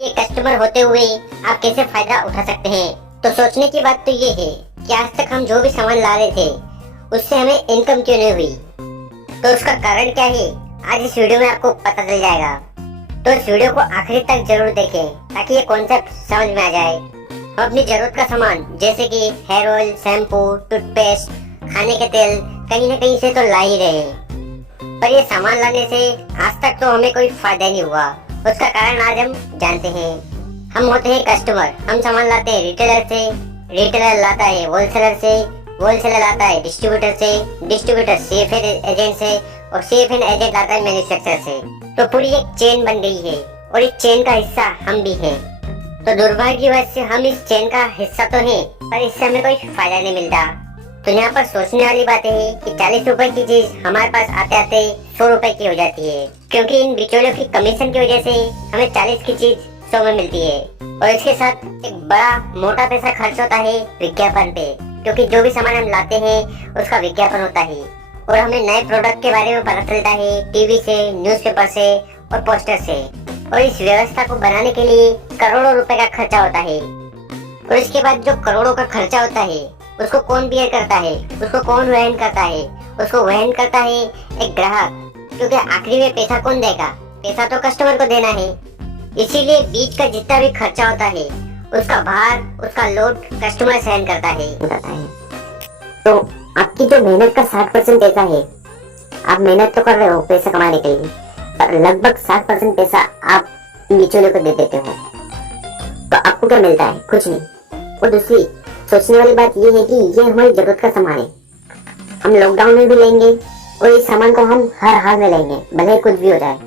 ये कस्टमर होते हुए आप कैसे फायदा उठा सकते हैं। तो सोचने की बात तो ये है कि आज तक हम जो भी सामान ला रहे थे उससे हमें इनकम क्यों नहीं हुई। तो उसका कारण क्या है आज इस वीडियो में आपको पता चल जाएगा। तो इस वीडियो को आखिरी तक जरूर देखें ताकि ये कॉन्सेप्ट समझ में आ जाए। हम अपनी जरूरत का सामान जैसे कि हेयर ऑयल, शैम्पू, टूथपेस्ट, खाने के तेल कहीं ना कहीं से तो ला ही रहे हैं, पर ये सामान लाने से आज तक तो हमें कोई फायदा नहीं हुआ। उसका कारण आज हम जानते हैं। हम होते हैं कस्टमर, हम सामान लाते हैं रिटेलर से, रिटेलर लाता है होलसेलर से, होलसेलर लाता है डिस्ट्रीब्यूटर से, डिस्ट्रीब्यूटर सीएफएन एजेंट से और सीएफएन एजेंट लाता है मैन्युफैक्चरर से। तो पूरी एक चेन बन गई है और इस चेन का हिस्सा हम भी हैं। तो दुर्भाग्यवश से हम इस चेन का हिस्सा तो हैं, पर इससे हमें कोई फायदा नहीं मिलता। तो यहाँ पर सोचने वाली बात है कि 40 रुपए की चीज हमारे पास आते आते 100 रुपए की हो जाती है, क्योंकि इन बिचौलियों की कमीशन की वजह से हमें 40 की चीज 100 में मिलती है। और इसके साथ एक बड़ा मोटा पैसा खर्च होता है विज्ञापन पे, क्योंकि जो भी सामान हम लाते हैं उसका विज्ञापन होता है और हमें नए प्रोडक्ट के बारे में पता चलता है टीवी से, न्यूज़पेपर से और पोस्टर से। और इस व्यवस्था को बनाने के लिए करोड़ों रुपए का खर्चा होता है। और इसके बाद जो करोड़ों का खर्चा होता है उसको कौन बियर करता है, उसको कौन वहन करता है? उसको वहन करता है एक ग्राहक, क्योंकि आखिरी में पैसा कौन देगा? पैसा तो कस्टमर को देना है। इसीलिए बीच का जितना भी खर्चा होता है उसका भार, उसका लोड कस्टमर सहन करता है। तो आपकी जो मेहनत का 60% पैसा है, आप मेहनत तो कर रहे हो पैसा कमाने के लिए, पर लगभग 60% पैसा आप बिचौलियों को दे देते हो। तो आपको क्या मिलता है? कुछ नहीं। और दूसरी सोचने वाली बात ये है कि ये हमारी जरूरत का सामान है, हम लॉकडाउन में भी लेंगे और इस सामान को हम हर हाल में लेंगे, भले कुछ भी हो जाए।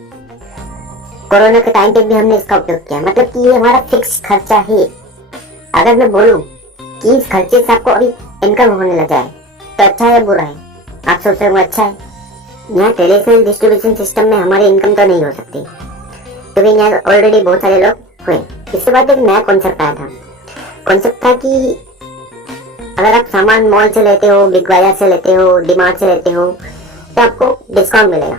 कोरोना के टाइम पे भी हमने इसका उपयोग किया, मतलब कि ये हमारा फिक्स खर्चा है। अगर मैं बोलूं कि इस खर्चे से आपको अभी इनकम होने लग जाए तो अच्छा है बुरा है? आप सोच रहे हो अच्छा है। यहाँ ट्रेडिशनल डिस्ट्रीब्यूशन सिस्टम में हमारी इनकम तो नहीं हो सकती, क्योंकि यहाँ ऑलरेडी बहुत सारे लोग हुए। इसके बाद एक नया कॉन्सेप्ट आया था। कॉन्सेप्ट था कि अगर आप सामान मॉल से लेते हो, बिग बाजार से लेते हो, डीमार्ट से लेते हो, तो आपको डिस्काउंट मिलेगा।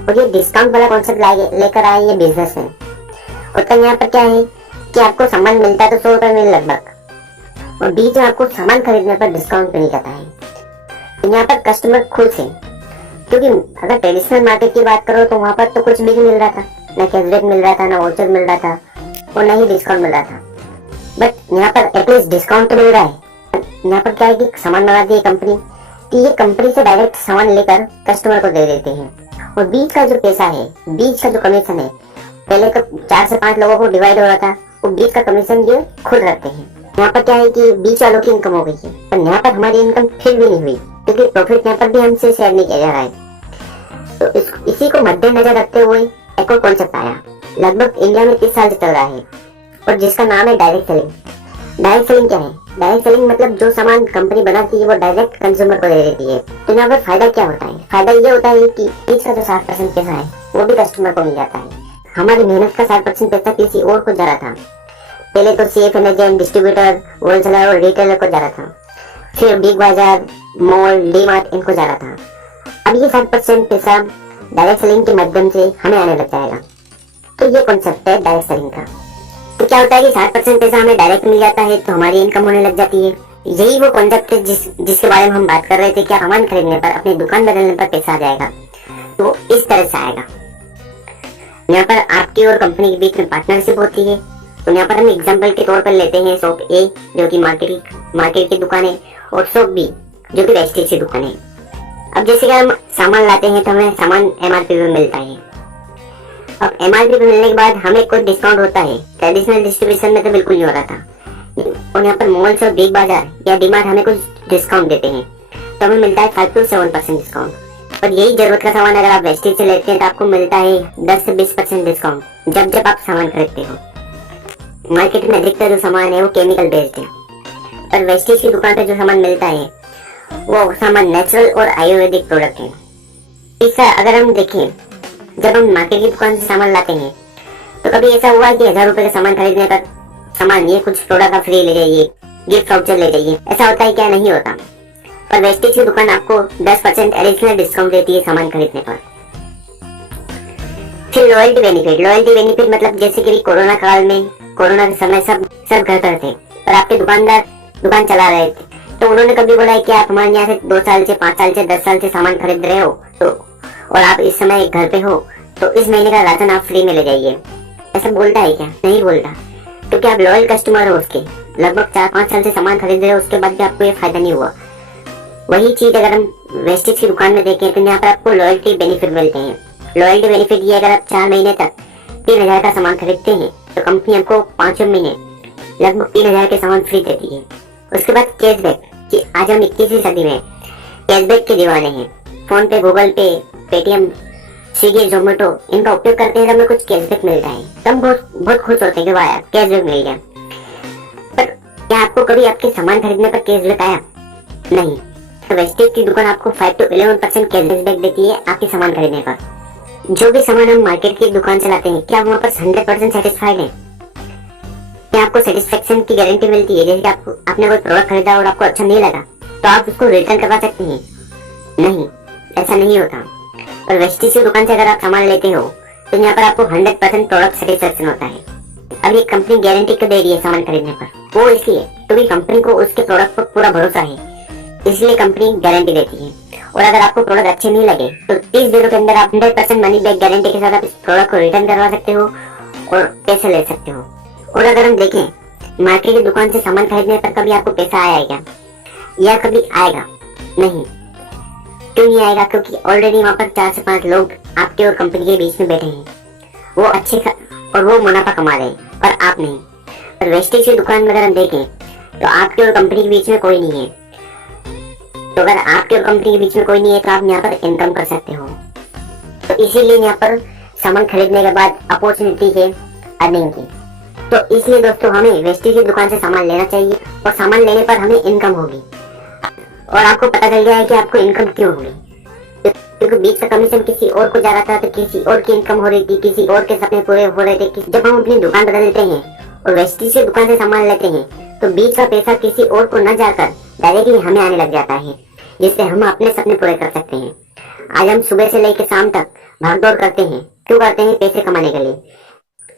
और ये डिस्काउंट वाला कॉन्सेप्ट लेकर आए ये बिजनेस में। और तो यहाँ पर क्या है कि आपको सामान मिलता है तो 100 रुपए में लगभग, और बीच में आपको सामान खरीदने पर डिस्काउंट मिल जाता है। तो यहाँ पर कस्टमर खुश है, क्योंकि अगर ट्रेडिशनल मार्केट की बात करो तो वहाँ पर तो कुछ भी नहीं मिल रहा था, ना कैशबैक मिल रहा था, ना वाउचर मिल रहा था और ना ही डिस्काउंट मिल रहा था। बट यहाँ पर एटलीस्ट डिस्काउंट तो मिल रहा है। यहाँ पर क्या है कि सामान मंगाती है कंपनी, कि ये कंपनी से डायरेक्ट सामान लेकर कस्टमर को दे देते हैं। और बीच का जो पैसा है, बीच का जो कमीशन है, पहले तो 4 से 5 लोगों को डिवाइड हो रहा था, वो बीच का कमीशन ये खुद रखते हैं। यहाँ पर क्या है कि बीच वालों की इनकम हो गई है, पर यहाँ पर हमारी इनकम फिर भी नहीं हुई, क्योंकि प्रॉफिट यहाँ पर भी हमसे शेयर नहीं किया जा रहा है। तो इसी को मद्देनजर रखते हुए एक और कॉन्सेप्ट आया, लगभग इंडिया में 30 साल से चल रहा है, और जिसका नाम है डायरेक्ट सेलिंग। डायरेक्ट सेलिंग क्या है? डायरेक्ट सेलिंग मतलब जो सामान कंपनी बनाती है वो डायरेक्ट कंज्यूमर को दे देती है। तो यहाँ पर फायदा क्या होता है? फायदा ये होता है कि इसका जो 60% पैसा है वो भी कस्टमर को मिल जाता है। हमारी मेहनत का 60% पैसा किसी और को जा रहा था। पहले तो सीएफएन एजेंट, डिस्ट्रीब्यूटर, होलसेलर और रिटेलर को जा रहा था, फिर बिग बाजार, मॉल, डीमार्ट इनको जा रहा था। अब ये 60% पैसा डायरेक्ट सेलिंग के माध्यम से हमें आने लग जाएगा। तो ये कॉन्सेप्ट है डायरेक्ट सेलिंग का। तो क्या होता है कि 60% पैसा हमें डायरेक्ट मिल जाता है, तो हमारी इनकम होने लग जाती है। यही वो कॉन्सेप्ट है जिसके बारे में हम बात कर रहे थे, क्या सामान खरीदने पर, अपनी दुकान बदलने पर पैसा आ जाएगा। तो इस तरह से आएगा। यहाँ पर आपकी और कंपनी के बीच में पार्टनरशिप होती है। तो यहाँ पर हम एग्जाम्पल के तौर पर लेते हैं शॉप ए, जो कि मार्केट की दुकान है, और शॉप बी, जो कि वेस्टेज की दुकान है। अब जैसे कि हम सामान लाते हैं तो हमें सामान एमआरपी में मिलता है। अब एमआरपी पे मिलने के बाद हमें कुछ डिस्काउंट होता है, ट्रेडिशनल डिस्ट्रीब्यूशन में तो बिल्कुल नहीं हो रहा था। और यहाँ पर मॉल से बिग बाजार या डीमार्ट हमें कुछ डिस्काउंट देते हैं, तो हमें मिलता है 5 से 7% डिस्काउंट। और यही जरूरत का सामान अगर आप वेस्टेज से लेते हैं तो आपको मिलता है 10 से 20% डिस्काउंट जब आप सामान खरीदते हो। मार्केट में अधिकतर जो सामान है वो केमिकल बेस्ड है, और वेस्टेज की दुकान पर जो सामान मिलता है वो सामान नेचुरल और आयुर्वेदिक प्रोडक्ट है। इसका अगर हम देखें, जब हम मार्केट की दुकान से सामान लाते हैं तो कभी ऐसा हुआ कि 1000 रुपए का सामान खरीदने पर सामान ये कुछ प्रोडक्ट आप फ्री ले जाइए, गिफ्ट वाउचर ले जाइए, ऐसा होता है क्या? नहीं होता। पर वेस्टेज की दुकान आपको 10% एडिशनल डिस्काउंट देती है सामान खरीदने पर। फिर लॉयल्टी बेनिफिट मतलब जैसे कि कोरोना काल में, कोरोना के समय सब घर पर थे और आपके दुकानदार दुकान चला रहे थे, तो उन्होंने कभी बोला है कि आप हमारे यहाँ से 2 साल से 5 साल से 10 साल से सामान खरीद रहे हो तो और आप इस समय घर पे हो तो इस महीने का राशन आप फ्री में ले जाइए। ऐसा बोलता है क्या? नहीं बोलता, क्योंकि आप लॉयल कस्टमर हो उसके, लगभग 4-5 साल से सामान खरीद रहे हो, उसके बाद भी आपको ये फायदा नहीं हुआ। वही चीज अगर हम वेस्टेज की दुकान में देखें तो यहाँ पर आपको लॉयल्टी बेनिफिट मिलते हैं। लॉयल्टी बेनिफिट ये, अगर आप 4 महीने तक 3000 का सामान खरीदते हैं तो कंपनी आपको 5 महीने लगभग 3000 के सामान फ्री देती है। उसके बाद कैशबैक, कि आज हम 21वीं सदी में कैशबैक के दीवाने हैं। फोन पे, गूगल पे, पेटीएम, स्विगी, जोमेटो इनका उपयोग करते हैं तो हमें कुछ कैशबैक मिलता है, तो हम बहुत खुश होते हैं कि वाह कैशबैक मिल गया। पर क्या आपको कभी आपके सामान खरीदने पर कैशबैक आया? नहीं। तो वेस्टेज की दुकान आपको 5 to 11% कैशबैक देती है आपके सामान खरीदने पर। जो भी सामान हम मार्केट की दुकान से लाते हैं, क्या वहाँ पर 100% सेटिस्फाइड है? क्या आपको सेटिस्फेक्शन की गारंटी मिलती है? जैसे कि आपने कोई प्रोडक्ट खरीदा और आपको अच्छा नहीं लगा तो आप उसको रिटर्न करवा सकते हैं? नहीं, ऐसा नहीं होता। और वेस्टेज की दुकान से अगर आप सामान लेते हो तो यहाँ पर आपको 100% प्रोडक्ट सेटिस्फेक्शन होता है। अब ये कंपनी गारंटी क्यों दे रही है सामान खरीदने पर? वो इसलिए क्योंकि कंपनी को उसके प्रोडक्ट पर पूरा भरोसा है, इसलिए कंपनी गारंटी देती है। और अगर आपको प्रोडक्ट अच्छे नहीं लगे तो 30 दिनों के अंदर आप 100% मनी बैक गारंटी के साथ आप इस प्रोडक्ट को रिटर्न करवा सकते हो और पैसे ले सकते हो। और अगर हम देखें मार्केट की दुकान से सामान खरीदने पर कभी आपको पैसा आया है क्या? या कभी आएगा? नहीं। क्यों नहीं आएगा? क्योंकि ऑलरेडी वहाँ पर 4 से 5 लोग आपके और कंपनी के बीच में बैठे हैं, वो अच्छे और वो मुनाफा कमा रहे हैं और आप नहीं। और वेस्टेज की दुकान में अगर हम देखें तो आपके और कंपनी के बीच में कोई नहीं है। तो अगर आपके और कंपनी के बीच में कोई नहीं है तो आप यहाँ पर इनकम कर सकते हो। तो इसीलिए यहाँ पर सामान खरीदने के बाद अपॉर्चुनिटी है अर्निंग की। तो इसलिए दोस्तों हमें वेस्टेज की दुकान से सामान लेना चाहिए और सामान लेने पर हमें इनकम होगी। और आपको पता चल गया है कि आपको इनकम क्यों होगी, क्योंकि बीच का कमीशन किसी और को जा रहा था तो किसी और की इनकम हो रही थी, किसी और के सपने पूरे हो रहे थे। जब हम अपनी दुकान बदल लेते हैं और वेस्टेज की दुकान से सामान लेते हैं तो बीच का पैसा किसी और को न जाकर डायरेक्टली हमें आने लग जाता है, जिससे हम अपने सपने पूरे कर सकते हैं। आज हम सुबह से लेकर शाम तक भागदौड़ करते हैं, क्यों करते हैं? पैसे कमाने के लिए।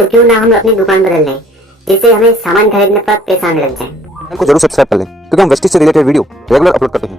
तो क्यों ना हम अपनी दुकान बदल लें, जिससे हमें सामान खरीदने पर पैसा आने लग जाए। चैनल को जरूर सब्सक्राइब कर लें, क्योंकि हम वेस्टेज से रिलेटेड वीडियो रेगुलर अपलोड करते हैं।